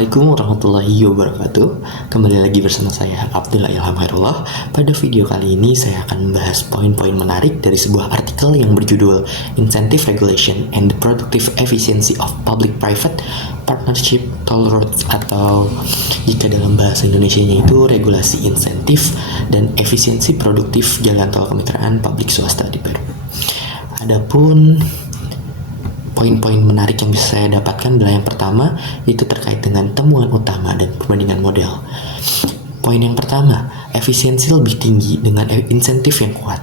Assalamualaikum warahmatullahi wabarakatuh. Kembali lagi bersama saya Abdullah Ilham Khairullah. Pada video kali ini saya akan membahas poin-poin menarik dari sebuah artikel yang berjudul Incentive Regulation and the Productive Efficiency of Public-Private Partnership Toll Roads, atau jika dalam bahasa Indonesianya itu regulasi insentif dan efisiensi produktif jalan tol kemitraan publik swasta di Peru. Adapun poin-poin menarik yang bisa saya dapatkan adalah yang pertama, itu terkait dengan temuan utama dan perbandingan model. Poin yang pertama, efisiensi lebih tinggi dengan insentif yang kuat.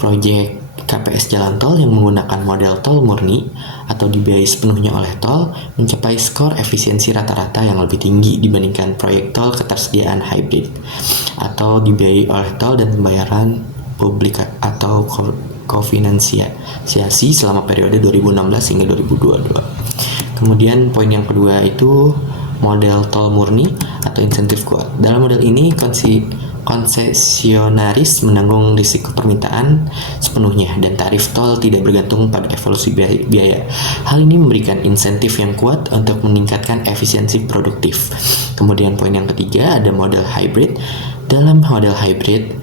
Proyek KPS jalan tol yang menggunakan model tol murni atau dibiayai sepenuhnya oleh tol mencapai skor efisiensi rata-rata yang lebih tinggi dibandingkan proyek tol ketersediaan hybrid atau dibiayai oleh tol dan pembayaran publik atau kofinansiasi selama periode 2016 hingga 2022. Kemudian poin yang kedua itu model tol murni atau insentif kuat. Dalam model ini konsesionaris menanggung risiko permintaan sepenuhnya dan tarif tol tidak bergantung pada evolusi biaya. Hal ini memberikan insentif yang kuat untuk meningkatkan efisiensi produktif. Kemudian poin yang ketiga ada model hybrid. Dalam model hybrid,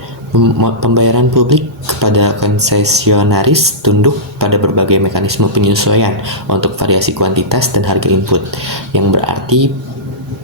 pembayaran publik kepada konsesionaris tunduk pada berbagai mekanisme penyesuaian untuk variasi kuantitas dan harga input, yang berarti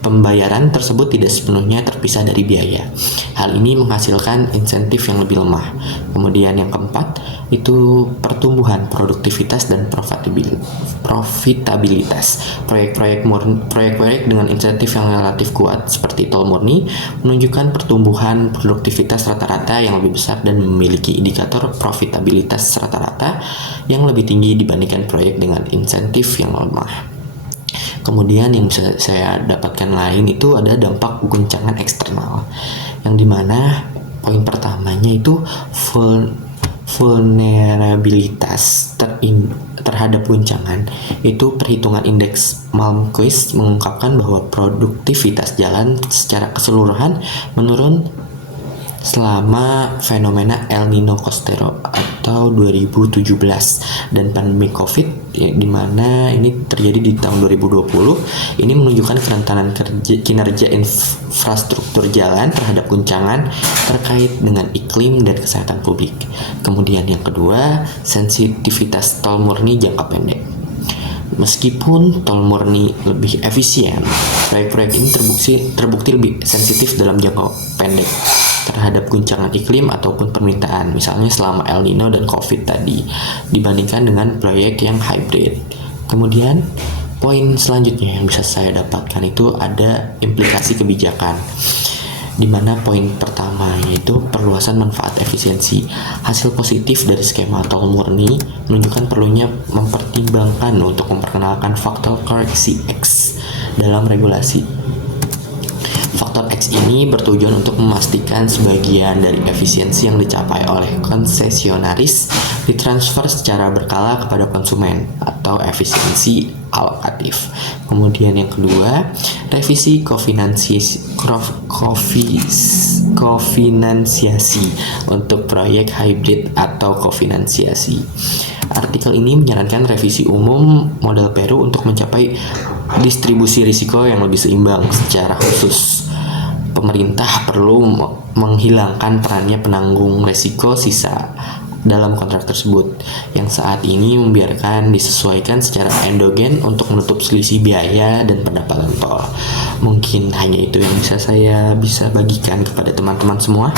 pembayaran tersebut tidak sepenuhnya terpisah dari biaya. Hal ini menghasilkan insentif yang lebih lemah. Kemudian yang keempat itu pertumbuhan produktivitas dan profitabilitas. Proyek-proyek dengan insentif yang relatif kuat seperti tol murni menunjukkan pertumbuhan produktivitas rata-rata yang lebih besar dan memiliki indikator profitabilitas rata-rata yang lebih tinggi dibandingkan proyek dengan insentif yang lemah. Kemudian yang bisa saya dapatkan lain itu ada dampak guncangan eksternal, yang dimana poin pertamanya itu vulnerabilitas terhadap guncangan. Itu perhitungan indeks Malmquist mengungkapkan bahwa produktivitas jalan secara keseluruhan menurun selama fenomena El Nino Costero atau 2017 dan pandemi COVID, di mana ini terjadi di tahun 2020. Ini menunjukkan kerentanan kinerja infrastruktur jalan terhadap guncangan terkait dengan iklim dan kesehatan publik. Kemudian yang kedua, sensitivitas tol murni jangka pendek. Meskipun tol murni lebih efisien, proyek-proyek ini terbukti lebih sensitif dalam jangka pendek terhadap guncangan iklim ataupun permintaan, misalnya selama El Nino dan COVID tadi, dibandingkan dengan proyek yang hybrid. Kemudian poin selanjutnya yang bisa saya dapatkan itu ada implikasi kebijakan, di mana poin pertama yaitu perluasan manfaat efisiensi. Hasil positif dari skema tol murni menunjukkan perlunya mempertimbangkan untuk memperkenalkan faktor koreksi X dalam regulasi. Faktor X ini bertujuan untuk memastikan sebagian dari efisiensi yang dicapai oleh konsesionaris ditransfer secara berkala kepada konsumen atau efisiensi alokatif. Kemudian yang kedua, revisi kofinansiasi untuk proyek hybrid atau kofinansiasi. Artikel ini menyarankan revisi umum model Peru untuk mencapai distribusi risiko yang lebih seimbang. Secara khusus, pemerintah perlu menghilangkan perannya penanggung risiko sisa dalam kontrak tersebut, yang saat ini membiarkan disesuaikan secara endogen untuk menutup selisih biaya dan pendapatan tol. Mungkin hanya itu yang saya bisa bagikan kepada teman-teman semua.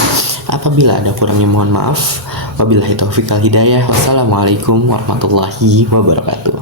Apabila ada kurangnya mohon maaf. Wabillahi taufiq wal hidayah. Wassalamualaikum warahmatullahi wabarakatuh.